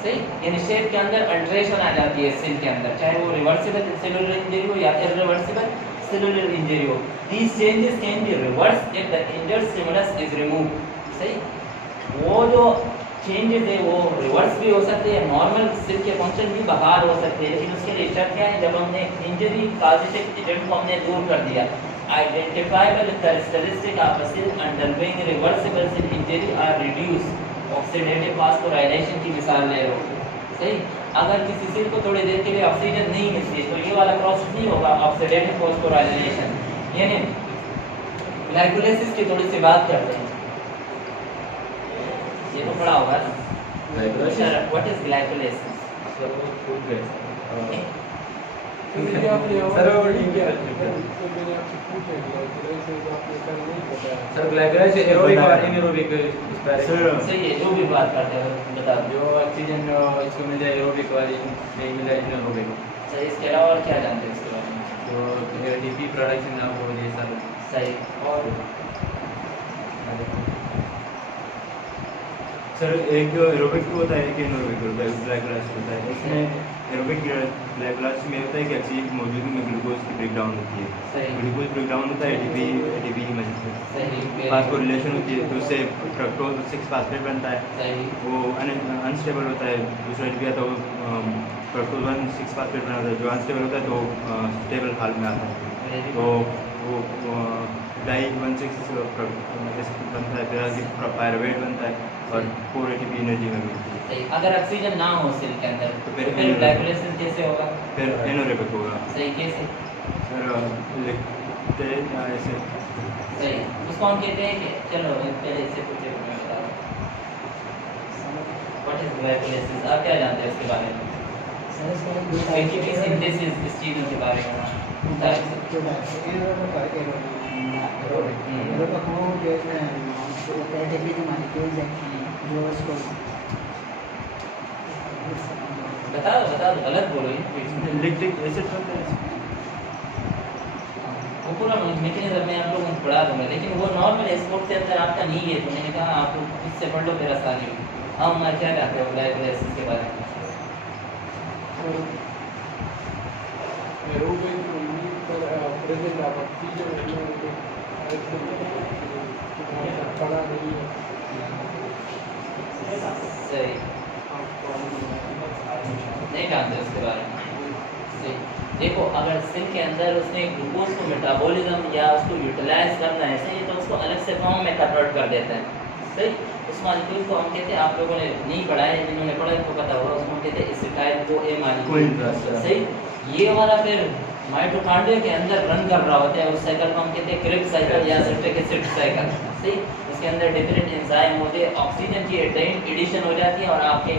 सही, यानी शेप के अंदर अल्टरेशन आ जाती है सेल के अंदर, चाहे वो रिवर्सिबल सेलुलर इंजरी हो या इरिवर्सिबल सेलुलर इंजरी हो। These changes can be reversed if the injured stimulus is removed, सही। वो जो चेंजेस है वो रिवर्स भी हो सकते हैं, नॉर्मल सेल के फंक्शन भी बहाल हो सकते हैं, लेकिन उसके लिए शर्त क्या है, जब हमने इंजरी कॉजेटिव एजेंट को हमने दूर कर दिया। Identifiable characteristic of a cell undergoing reversible cell injury are reduce, oxidative phosphorylation की मिसाल ले लो, सही। अगर किसी सेल को थोड़ी देर के लिए ऑक्सीजन नहीं मिलती तो ये वाला प्रोसेस नहीं होगा, ऑक्सीडेटिव फास्फोराइलेशन, यानी ग्लाइकोलाइसिस की थोड़ी सी बात करते हैं, ये तो पढ़ा होगा ना, व्हाट इज ग्लाइकोलाइसिस? सर वो फूड गए सर ग्लाइकोलाइसिस एरोबिक और एनारोबिक सही है, जो भी बात करते हैं बता दो। जो ऑक्सीजन इसको मिल जाए एरोबिक वाली नहीं मिल जाए एनारोबिक, सही, इसके अलावा और क्या जानते हैं इसके बारे में? तो एटीपी प्रोडक्शन ना हो ये सर, सही। और सर एक एरोबिक होता है, एक एनारोबिक होता है, ग्लाइकोलाइसिस होता है। इसमें एरोबिक ग्लाइकोलाइसिस में होता है कि ऑक्सीजन की मौजूदगी में ग्लूकोज की ब्रेकडाउन होती है, सही, ग्लूकोज ब्रेकडाउन होता है एटीपी की मदद से, सही, फास्फोरिलेशन होती है, तो उससे फ्रक्टोज 6-फास्फेट बनता है, सही, वो अनस्टेबल होता है। दूसरा एटीपी आता है वो फ्रक्टोज 1,6-फास्फेट बनाता है, जो अनस्टेबल होता है तो स्टेबल हाल में आता है, तो वो डाई-1,6 बनता है, फिर पायरुवेट बनता है और 4 एटीपी एनर्जी में मिलती है। सही। अगर ऑक्सीजन ना हो सेल के अंदर तो तो फिर फिर ग्लाइकोलाइसिस कैसे होगा? फिर एनारोबिक होगा। सही, कैसे? सर लिखते हैं या ऐसे, सही, उसको हम कहते हैं कि चलो पहले इससे कुछ मैं बता रहा हूँ, व्हाट इज ग्लाइकोलाइसिस, आप क्या जानते हैं इसके बारे में? ATP synthesis इस चीज़ों के बारे में बताएं सर। बता दो गलत बोलो ये इलेक्ट्रिक एसिड होता है वो पूरा मैकेनिज्म मैं आप लोगों को पढ़ा दूंगा, लेकिन वो नॉर्मल स्पोर्ट के अंदर आपका नहीं है, तो मैंने कहा आप लोग इससे पढ़ लो फिर आसानी होगी। हम क्या कहते हैं ग्लाइकोलाइसिस के बारे में? सही नहीं जानते उसके बारे में। सही देखो, अगर सेल के अंदर उसने ग्लूकोज को मेटाबॉलिज्म या उसको यूटिलाइज करना है सही, तो उसको अलग से फॉर्म में कन्वर्ट कर देता है। सही, उस मॉलिक्यूल को हम कहते हैं, आप लोगों ने नहीं पढ़ा है, जिन्होंने पढ़ा है उनको पता होगा, उसको हम कहते हैं एसिटाइल CoA मॉलिक्यूल। सही, ये वाला फिर माइटोकॉन्ड्रिया के अंदर रन कर रहा होता है, उस साइकिल को हम कहते हैं क्रेब्स साइकिल या सिट्रिक एसिड साइकिल। सही, उसके अंदर डिफरेंट एंजाइम होते हैं, ऑक्सीजन की एडिशन हो जाती है और आपके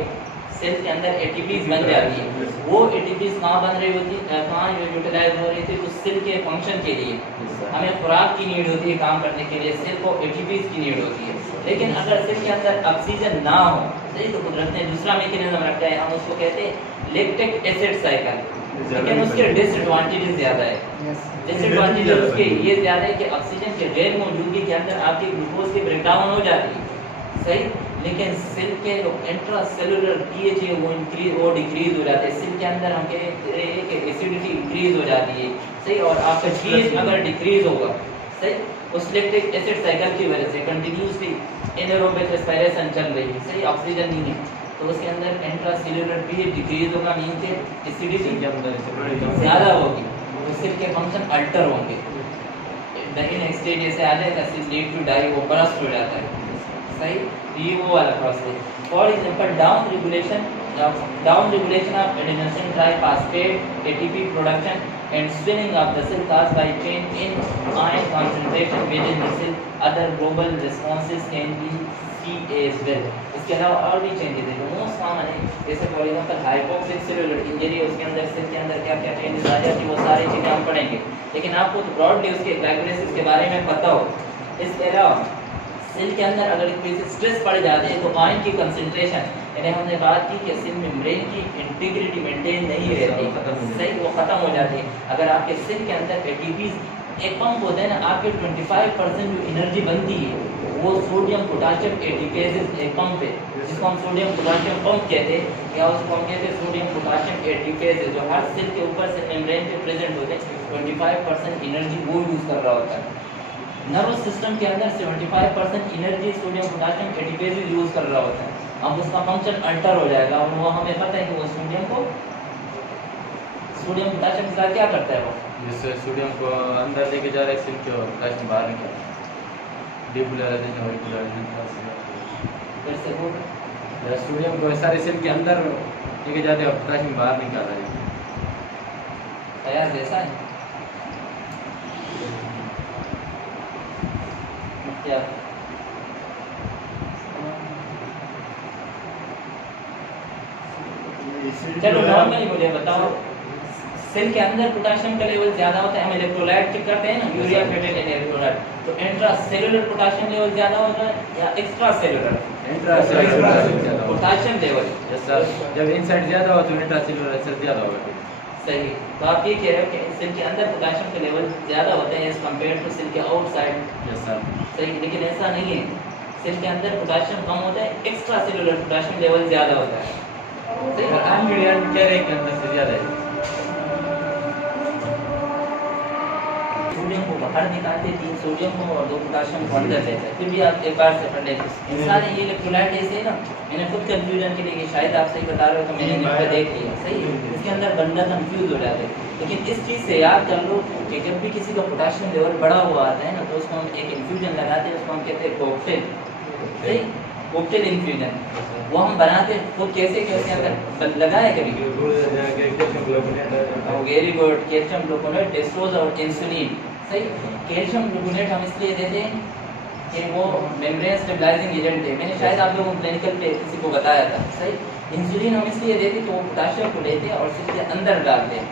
सेल के अंदर ATPs बन जाती है। वो ATPs कहाँ बन रही होती है, कहाँ यूटिलाइज हो रही थी? उस सेल के फंक्शन के लिए हमें खुराक की नीड होती है, काम करने के लिए सेल को ATPs की नीड होती है। लेकिन अगर सेल के अंदर ऑक्सीजन ना हो सही, तो कुदरत ने दूसरा मैकेनिज्म रखा है, हम उसको कहते हैं लैक्टिक एसिड साइकिल। लेकिन उसके डिसएडवांटेजेस ज़्यादा है। डिसएडवांटेजेस उसके ये ज़्यादा है कि ऑक्सीजन के गैर मौजूदगी के अंदर आपकी ग्लूकोज की ब्रेकडाउन हो जाती है। सही, लेकिन सेल के जो इंट्रा सेलुलर pH है वो डिक्रीज हो जाता है। सेल के अंदर हम कहते हैं कि एसिडिटी इंक्रीज हो जाती है। सही, और आपका pH अगर डिक्रीज होगा सही, उस लैक्टिक एसिड साइकिल की वजह से कंटिन्यूसली एनारोबिक रेस्पिरेशन चल रही है सही, ऑक्सीजन नहीं है, तो उसके अंदर इंट्रा सेलुलर pH डिक्रीज होगा, मीन के एसिडिटी ज़्यादा होगी, तो सेल के फंक्शन अल्टर होंगे। इन स्टेज जैसे आ जाए सेल नीड टू डाई, वो बर्स्ट हो जाता है। सही, ये वो वाला process. For example down regulation of adenosine triphosphate, ATP production and swelling of the cell caused by change in ion concentration within the cell. Other global responses can be seen as well. इसके अलावा और भी changes हैं जो most common है, जैसे for example hypoxic cellular injury, उसके अंदर सेल के अंदर क्या क्या चेंजेस आ जाती है, वो सारी चीज़ें हम पढ़ेंगे, लेकिन आपको तो ब्रॉडली उसके ग्लाइकोलाइसिस के बारे में पता हो। इसके अलावा सेल के अंदर अगर कोई स्ट्रेस पड़ जाते हैं तो आयन की कंसंट्रेशन, यानी हमने बात की कि सेल मेम्ब्रेन की इंटीग्रिटी मेंटेन नहीं रहती, सही, वो ख़त्म हो जाती है। अगर आपके सेल के अंदर ATPs एक पंप होता है ना, आपके 25% जो एनर्जी बनती है वो सोडियम पोटाशियम एटीपेजेस एक पंप है, जिसको हम सोडियम पोटाशियम पंप कहते हैं, या उसको हम कहते हैं सोडियम पोटाशियम एटीपेजेस, जो हर सेल के ऊपर से मेम्ब्रेन पे प्रेजेंट होते हैं। 25% एनर्जी वो यूज़ कर रहा होता है। नर्वस सिस्टम के अंदर 75% एनर्जी सोडियम पोटाशियम एटीपेजेस यूज़ कर रहा होता है। अब उसका फंक्शन अल्टर हो जाएगा, और वो हमें पता है कि वो सोडियम पोटाशियम के साथ क्या करता है, वो जिससे सोडियम को अंदर लेके जा रहा है सेल के और पोटाशियम बाहर निकल डिपोलराइजेशन और रिपोलराइजेशन। फिर से वो सोडियम को सारे सेल के अंदर लेके जाते हैं और पोटाशियम बाहर निकाल रहे हैं। तैयार जैसा है क्या? चलो नॉर्मली मुझे बताओ, सेल के अंदर पोटाशियम का लेवल ज्यादा होता है, हम इलेक्ट्रोलाइट चेक करते हैं ना, यूरिया फेटेट एंड इलेक्ट्रोलाइट, तो इंट्रा सेलुलर पोटाशियम लेवल ज्यादा होता है या एक्स्ट्रा सेलुलर पोटाशियम लेवल? जब इनसाइड ज्यादा हो तो इंट्रा सेलुलर ज्यादा होगा। सही, तो आप ये कह रहे हो कि सेल के अंदर पोटाशियम का लेवल ज़्यादा होता है एज कम्पेयर टू सेल के आउटसाइड। सही, लेकिन ऐसा नहीं है, सेल के अंदर पोटाशियम कम होता है, एक्स्ट्रा सेलुलर पोटाशियम लेवल ज़्यादा होता है। सही, अनग्रेड कह रहे हैं कि अंदर से ज़्यादा है। सोडियम को बाहर निकालते, 3 सोडियम को और 2 पोटाशियम को अंदर लेते हैं, फिर भी आप एक बार से पढ़ लेते हैं। इंसान ये इलेक्ट्रोलाइट ऐसे है ना, मैंने खुद कंफ्यूजन के लिए कि शायद आप सही बता रहे हो तो मैंने नेट पे देख लिया, सही है, इसके अंदर बंदा कंफ्यूज हो जाते हैं। लेकिन इस चीज़ से याद कर लो कि जब भी किसी का पोटाशियम लेवल बढ़ा हुआ आता है ना, तो उसको हम एक इन्फ्यूजन लगाते हैं, उसको हम कहते हैं कॉकटेल। सही, कॉकटेल इन्फ्यूजन वो हम बनाते हैं खुद, कैसे कैसे अंदर लगाए कभी, very good, calcium gluconate, dextrose और इंसुलिन। सही, कैल्शियम ग्लूकोनेट हम इसलिए देते हैं कि वो मेम्ब्रेन स्टेबलाइजिंग एजेंट है, मैंने शायद आप लोगों को क्लिनिकल पे किसी को बताया था। सही, इंसुलिन हम इसलिए देते हैं कि वो पोटाशियम को लेते हैं और सेल के अंदर डालते हैं।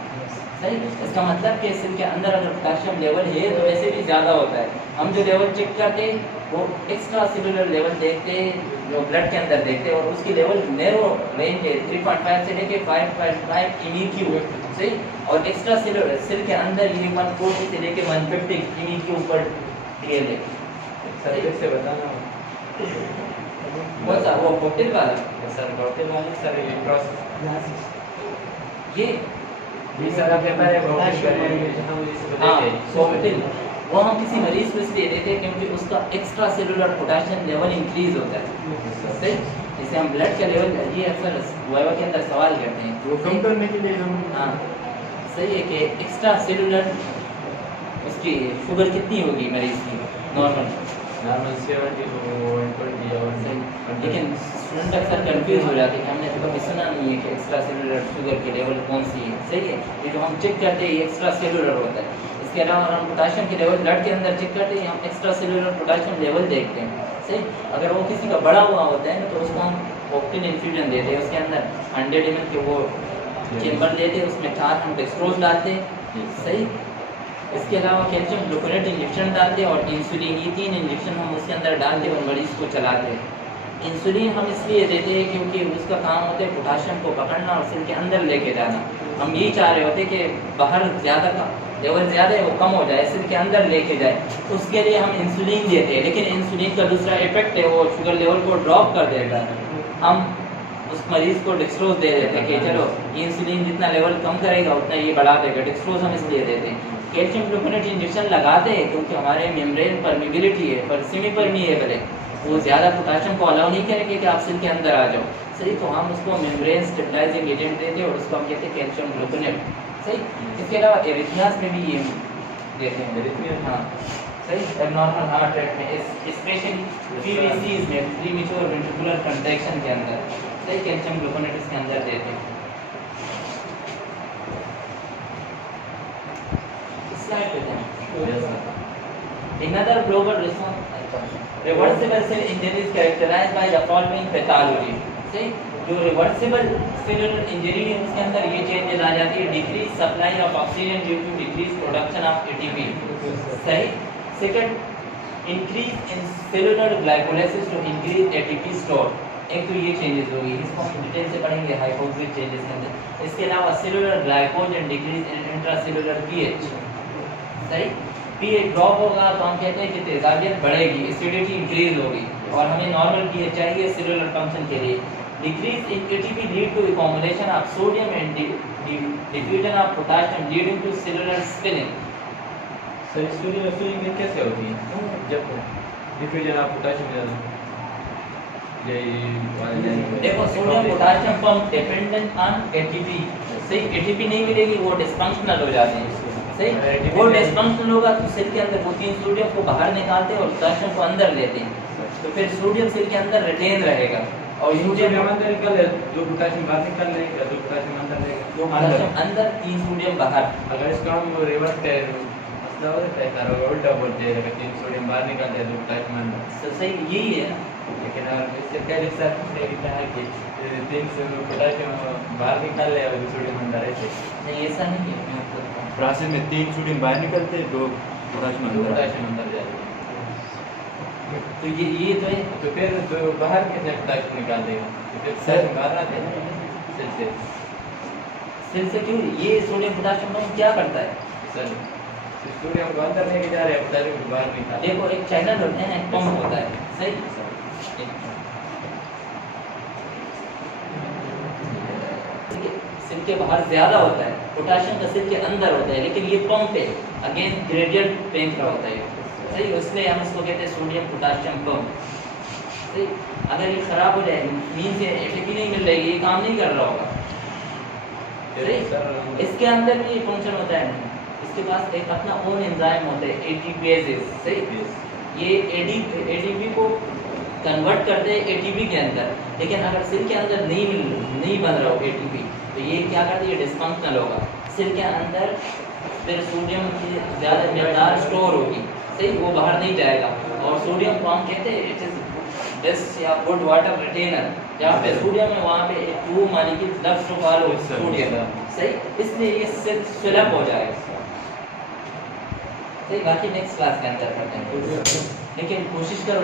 सही, इसका मतलब कि सेल के अंदर अगर पोटाशियम लेवल है तो वैसे भी ज़्यादा होता है। हम जो लेवल चेक करते हैं वो एक्स्ट्रा सेलुलर लेवल देखते हैं, जो ब्लड के अंदर देखते हैं, और उसकी लेवल नैरो रेंज है 3.5 से लेके 5.5 MEQ। सही, और एक्स्ट्रा सेलुलर सेल के अंदर ये 140 से लेके 150 MEQ पर DL है। सर से बताना कौन सा, वो कॉकटेल वाला? सर कॉकटेल वाली सर ये प्रोसेस ये सर आप पेपर है कॉकटेल हम इसे बताते हैं कॉकटेल वो हम किसी मरीज को इसलिए देते हैं क्योंकि उसका extra cellular potassium level increase होता है। सही, जैसे हम ब्लड का लेवल, ये अक्सर वाइवा के अंदर सवाल करते हैं, वो कम करने के लिए हम हाँ सही है कि एक्स्ट्रा सेलुलर उसकी शुगर कितनी होगी मरीज की नॉर्मल। नॉर्मल 70 to 120 और लेकिन स्टूडेंट अक्सर कंफ्यूज हो जाते हैं कि हमने तो कभी सुना नहीं है कि एक्स्ट्रा सेलुलर शुगर के लेवल कौन सी है। सही है, ये जो हम चेक करते हैं ये एक्स्ट्रा सेलुलर होता है। इसके अलावा हम पोटाशियम के लेवल ब्लड के अंदर चेक करते हैं, हम एक्स्ट्रा सेलुलर पोटाशियम लेवल देखते हैं। सही, अगर वो किसी का बड़ा हुआ होता है ना तो उसको हम ऑक्टिन इन्फ्यूजन देते हैं, उसके अंदर 100 ml के वो चेम्बर लेते हैं, उसमें 4 हम डेक्सट्रोज डालते हैं। सही, इसके अलावा कैल्शियम ग्लूकोनेट इंजेक्शन डालते हैं और इंसुलिन, ये 3 इंजेक्शन हम उसके अंदर डालते हैं और मरीज को चलाते हैं। इंसुलिन हम इसलिए देते हैं क्योंकि उसका काम होता है पोटाशियम को पकड़ना और सेल के अंदर लेके जाना। हम यही चाह रहे होते कि बाहर ज़्यादा का लेवल ज़्यादा है वो कम हो जाए, सेल के अंदर लेके जाए, उसके लिए हम इंसुलिन देते हैं। लेकिन इंसुलिन का दूसरा इफेक्ट है वो शुगर लेवल को ड्रॉप कर देता है। हम उस मरीज़ को डेक्सट्रोज दे देते हैं कि चलो इंसुलिन जितना लेवल कम करेगा उतना ये बढ़ा देगा, डेक्सट्रोज हम इसलिए देते हैं। कैल्शियम ग्लूकोनेट इंजेक्शन लगाते हैं क्योंकि हमारे मेम्ब्रेन परमिबिलिटी है पर सेमी परमिएबल है, वो ज़्यादा पोटाशियम को अलाउ नहीं करेंगे कि आप सेल के अंदर आ जाओ। सही, तो हम उसको मेम्ब्रेन स्टेबलाइजिंग एजेंट देते हैं और उसको हम कहते हैं कैल्शियम ग्लूकोनेट। सही, इसके अलावा एरिथमियास में भी ये देते हैं एरिथमिया, हाँ सही, एबनॉर्मल हार्ट रेट में स्पेशली PVCs में प्रीमेच्योर वेंट्रिकुलर कंट्रैक्शन के अंदर सही कैल्शियम ग्लूकोनेट इसके अंदर देते हैं। स्लाइड पे दें। Another global response, reversible cell injury is characterized by the following pathology। सही, जो रिवर्सिबल सेलुलर इंजरी है उसके अंदर ये चेंजेस आ जाती है, decrease supply of oxygen due to decrease production of ATP। सही, second, increase in cellular glycolysis to increase ATP store. एक तो ये चेंजेस होगी, इसको हम डिटेल से पढ़ेंगे हाइपोक्सिक चेंजेस के अंदर। इसके अलावा cellular glycogen decrease in intracellular pH। सही, pH ड्रॉप होगा तो हम कहते हैं कि तेजाबियत बढ़ेगी, एसिडिटी इंक्रीज होगी और हमें नॉर्मल pH चाहिए सेलुलर फंक्शन के लिए। Decrease in ATP lead to accumulation of sodium and diffusion of potassium leading to cellular spinning. Sir cellular spinning कैसे होती है जब डिफ्यूजन ऑफ पोटेशियम देखो sodium potassium pump dependent on ATP। सही, ATP नहीं मिलेगी वो डिस्फंक्शनल हो जाते हैं। सही, वो डिस्फंक्शनल होगा तो सेल के अंदर वो 3 सोडियम को बाहर निकालते हैं और पोटेशियम को अंदर लेते हैं, तो फिर सोडियम सेल के अंदर रिटेन रहेगा और सोडियम अंदर निकल जो पोटेशियम बाहर निकल लेगा, जो पोटेशियम अंदर लेगा, जो पोटेशियम अंदर 3 सोडियम बाहर। अगर इसको हम रिवर्स करें मसला हो जाता है सर, उल्टा बोलते हैं अगर 3 सोडियम बाहर निकल जाए तो पोटेशियम अंदर। सही, यही है ना। लेकिन अगर इससे पहले सर कहता है कि 3 से पोटेशियम बाहर निकाल ले और सोडियम अंदर ऐसे नहीं, ऐसा नहीं है। मैं आपको बताऊं। प्रोसेस में 3 सोडियम बाहर निकलते, 2 पोटेशियम अंदर जाते। तो ये तो है, तो फिर जो बाहर कैसे पोटेशियम निकाल देगा, तो फिर पोटेशियम बाहर आते हैं सेल से। सेल से क्यों? ये सोडियम पोटेशियम पंप क्या करता है सर सोडियम को अंदर लेके जा रहे हैं, पोटेशियम को बाहर निकाल। देखो एक चैनल होता है ना, एक पंप होता है। सही, सेल के बाहर ज्यादा होता है पोटेशियम का, सेल के अंदर होता है, लेकिन ये पंप है अगेन ग्रेडियंट पेन का होता है। सही, इसलिए हम इसको कहते हैं सोडियम पोटेशियम पंप। सही, अगर ये खराब हो जाए मीन से ATP नहीं मिल रही, ये काम नहीं कर रहा होगा। सही, इसके अंदर भी फंक्शन होता है, इसके पास एक अपना ओन एंजाइम होता है ATPases। सही, ये ADP को कन्वर्ट करते हैं ATP के अंदर, लेकिन अगर सेल के अंदर नहीं बन रहा हो ATP तो ये क्या करते हैं, डिस्फंक्शनल होगा। सेल के अंदर फिर सोडियम की ज़्यादा मिकदार स्टोर होगी। सही, वो बाहर नहीं जाएगा और सोडियम को हम कहते हैं इट इज बेस्ट या गुड वाटर रिटेनर। जहाँ पे सोडियम है वहाँ पे 2 molecule left to follow Yes, sir. Sodium, सही, इसलिए ये स्विलअप हो जाएगा, सही। बाकी नेक्स्ट क्लास के अंदर पढ़ते हैं, लेकिन कोशिश करो